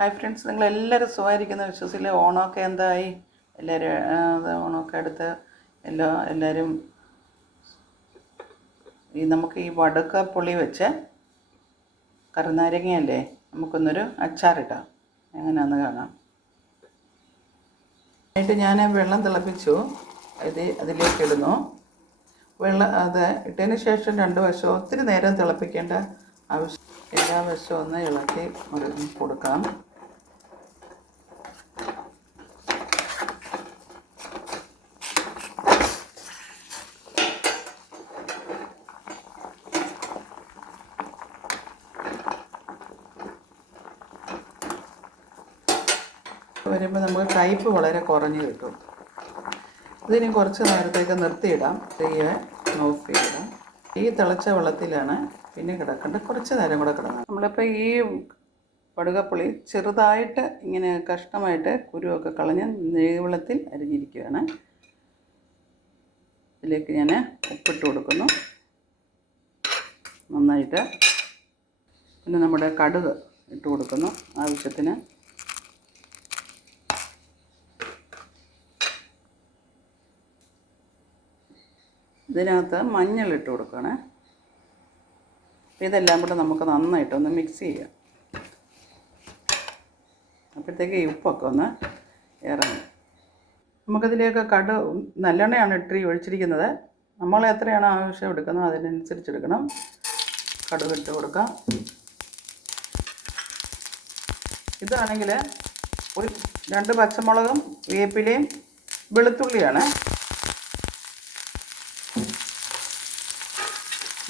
Hi friends, നിങ്ങളെല്ലാവരും സുഖമായിരിക്കുന്ന വിശ്വസിൽ ഓണമൊക്കെ എന്തായി? എല്ലാവരും ഓണമൊക്കെ അടുത്ത് എല്ലാവരും നമുക്ക് ഈ വടുക്കപ്പുളി വെച്ച് കറുനാരങ്ങയല്ലേ, നമുക്കൊന്നൊരു അച്ചാറിടാം. എങ്ങനെയാണെന്ന് കാണാം. എന്നിട്ട് ഞാൻ വെള്ളം തിളപ്പിച്ചു, അതിലേക്ക് ഇടുന്നു. അത് ഇട്ടതിന് ശേഷം രണ്ട് വശവും ഒത്തിരി നേരം തിളപ്പിക്കേണ്ട ആവശ്യം, എല്ലാ വശവും ഒന്ന് ഇളക്കി കൊടുക്കാം. വരുമ്പോൾ നമുക്ക് കയ്പ്പ് വളരെ കുറഞ്ഞ് കിട്ടും. ഇതിന് കുറച്ച് നേരത്തേക്ക് നിർത്തിയിടാം, തീയെ ഓഫ് ചെയ്യിടാം. ഈ തിളച്ച വെള്ളത്തിലാണ് പിന്നെ കിടക്കേണ്ടത്, കുറച്ച് നേരം കൂടെ കിടക്കണം. നമ്മളിപ്പോൾ ഈ വടുകപ്പുളി ചെറുതായിട്ട് ഇങ്ങനെ കഷ്ണമായിട്ട് കുരുവൊക്കെ കളഞ്ഞ് നീളത്തിൽ അരിഞ്ഞിരിക്കുകയാണ്. ഇതിലേക്ക് ഞാൻ ഉപ്പിട്ട് കൊടുക്കുന്നു നന്നായിട്ട്. പിന്നെ നമ്മുടെ കടുക് ഇട്ട് കൊടുക്കുന്നു ആവശ്യത്തിന്. ഇതിനകത്ത് മഞ്ഞളിട്ട് കൊടുക്കുകയാണ്. ഇതെല്ലാം കൂടെ നമുക്ക് നന്നായിട്ടൊന്ന് മിക്സ് ചെയ്യാം. അപ്പോഴത്തേക്ക് ഈ ഉപ്പൊക്കെ ഒന്ന് ഇറങ്ങും. നമുക്കിതിലേക്ക് നല്ലെണ്ണയാണ് ഒഴിച്ചിരിക്കുന്നത്. നമ്മൾ എത്രയാണ് ആവശ്യം എടുക്കുന്നത് അതിനനുസരിച്ച് എടുക്കണം. കടുക് ഇട്ട് കൊടുക്കാം. ഇതാണെങ്കിൽ ഒരു 2 പച്ചമുളകും വേപ്പിലയും വെളുത്തുള്ളിയാണ്.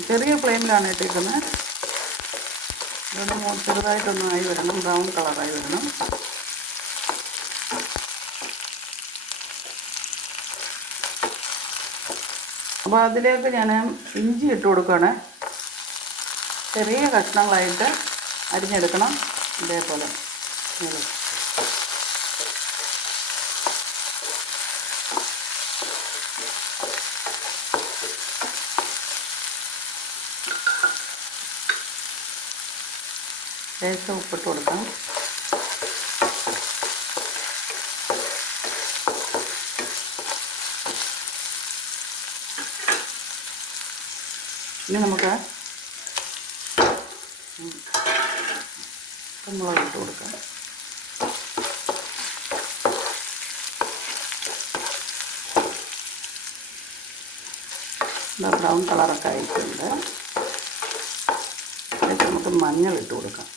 ചെറിയ ഫ്ലെയിമിലാണ് ഇട്ടിരിക്കുന്നത്. ഇതൊന്ന് ചെറുതായിട്ടൊന്നായി വരണം, ബ്രൗൺ കളറായി വരണം. അപ്പോൾ അതിലേക്ക് ഞാൻ ഇഞ്ചി ഇട്ട് കൊടുക്കുകയാണ്. ചെറിയ കഷ്ണങ്ങളായിട്ട് അരിഞ്ഞെടുക്കണം. ഇതേപോലെ ലേശം ഉപ്പിട്ട് കൊടുക്കാം. ഇനി നമുക്ക് മുളക് ഇട്ട് കൊടുക്കാം. ബ്രൗൺ കളറൊക്കെ ആയിട്ടുണ്ട്. അതിലേക്ക് നമുക്ക് മഞ്ഞൾ ഇട്ട് കൊടുക്കാം.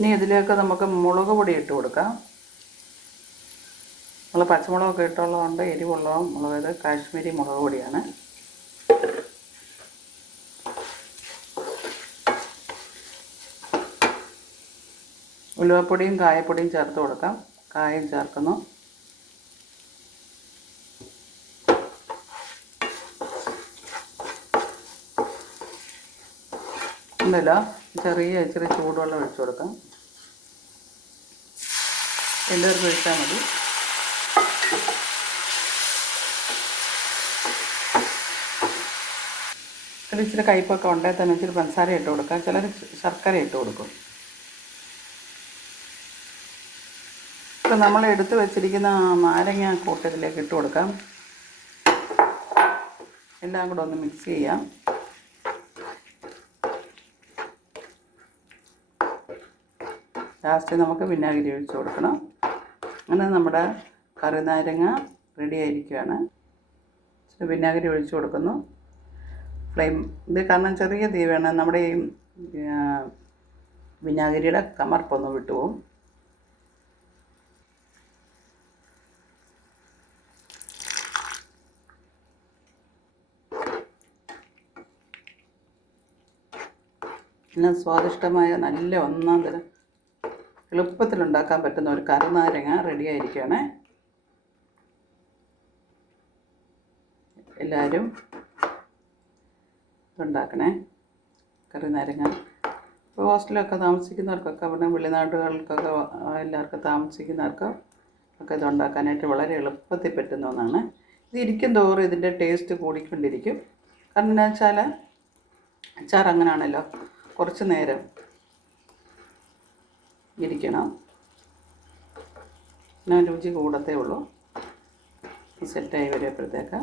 ഇനി ഇതിലേക്ക് നമുക്ക് മുളക് പൊടി ഇട്ട് കൊടുക്കാം. നമ്മൾ പച്ചമുളകൊക്കെ ഇട്ടുള്ളതുകൊണ്ട് എരിവുള്ള മുളക്, ഇത് കാശ്മീരി മുളക് പൊടിയാണ്. ഉലുവപ്പൊടിയും കായപ്പൊടിയും ചേർത്ത് കൊടുക്കാം. കായം ചേർക്കുന്നു. ഉണ്ടല്ലോ, ഇച്ചിരി ചൂടുവെള്ളം ഒഴിച്ചു കൊടുക്കാം. എല്ലാവർക്കും ഒഴിച്ചാൽ മതി. ഇച്ചിരി കയ്പ്പൊക്കെ ഉണ്ടെങ്കിൽ തന്നെ ഇച്ചിരി പഞ്ചസാര ഇട്ട് കൊടുക്കാം. ചിലർ ശർക്കര ഇട്ട് കൊടുക്കും. ഇപ്പം നമ്മൾ എടുത്ത് വെച്ചിരിക്കുന്ന നാരങ്ങ കൂട്ടത്തിലേക്ക് ഇട്ട് കൊടുക്കാം. എല്ലാം കൂടെ ഒന്ന് മിക്സ് ചെയ്യാം. ലാസ്റ്റ് നമുക്ക് വിനാഗിരി ഒഴിച്ച് കൊടുക്കണം. അങ്ങനെ നമ്മുടെ കറുനാരങ്ങ റെഡി ആയിരിക്കുകയാണ്. വിനാഗിരി ഒഴിച്ച് കൊടുക്കുന്നു. ഇത് കാരണം ചെറിയ തീ വേണം. നമ്മുടെ ഈ വിനാഗിരിയുടെ കമർപ്പൊന്ന് വിട്ടുപോകും. പിന്നെ സ്വാദിഷ്ടമായ നല്ല ഒന്നാം തരം എളുപ്പത്തിലുണ്ടാക്കാൻ പറ്റുന്ന ഒരു കറുനാരങ്ങ റെഡി ആയിരിക്കുകയാണ്. എല്ലാവരും ഉണ്ടാക്കണേ കറുനാരങ്ങ. ഇപ്പോൾ ഹോസ്റ്റലിലൊക്കെ താമസിക്കുന്നവർക്കൊക്കെ, അവിടെ വെളിനാടുകൾക്കൊക്കെ എല്ലാവർക്കും താമസിക്കുന്നവർക്ക് ഒക്കെ ഇത് ഉണ്ടാക്കാനായിട്ട് വളരെ എളുപ്പത്തിൽ പറ്റുന്ന ഒന്നാണ്. ഇത് ഇരിക്കും തോറും ഇതിൻ്റെ ടേസ്റ്റ് കൂടിക്കൊണ്ടിരിക്കും. കാരണം എന്താ വെച്ചാൽ അച്ചാർ അങ്ങനെയാണല്ലോ, കുറച്ച് നേരം ഇരിക്കണം, എന്നാൽ രുചി കൂടത്തേ ഉള്ളൂ. സെറ്റായി വരുമ്പോഴത്തേക്ക്.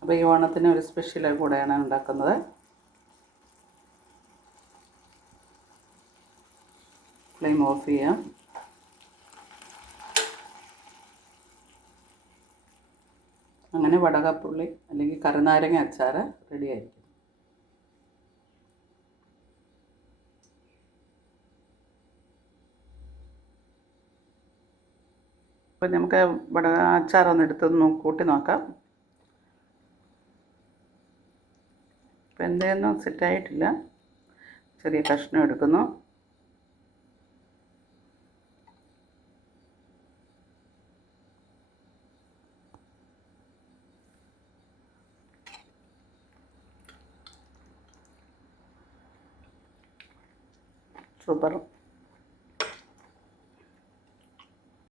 അപ്പോൾ ഈ ഓണത്തിന് ഒരു സ്പെഷ്യൽ കൂടെയാണ് ഉണ്ടാക്കുന്നത്. ഫ്ലെയിം ഓഫ് ചെയ്യാം. അങ്ങനെ വടകപ്പുള്ളി അല്ലെങ്കിൽ കറുനാരങ്ങ അച്ചാർ റെഡി ആയിരിക്കും. അപ്പം നമുക്ക് അച്ചാറൊന്ന് എടുത്ത് കൂട്ടി നോക്കാം. ഇപ്പം എന്തെയൊന്നും സെറ്റായിട്ടില്ല. ചെറിയ കഷ്ണം എടുക്കുന്നു. സൂപ്പർ.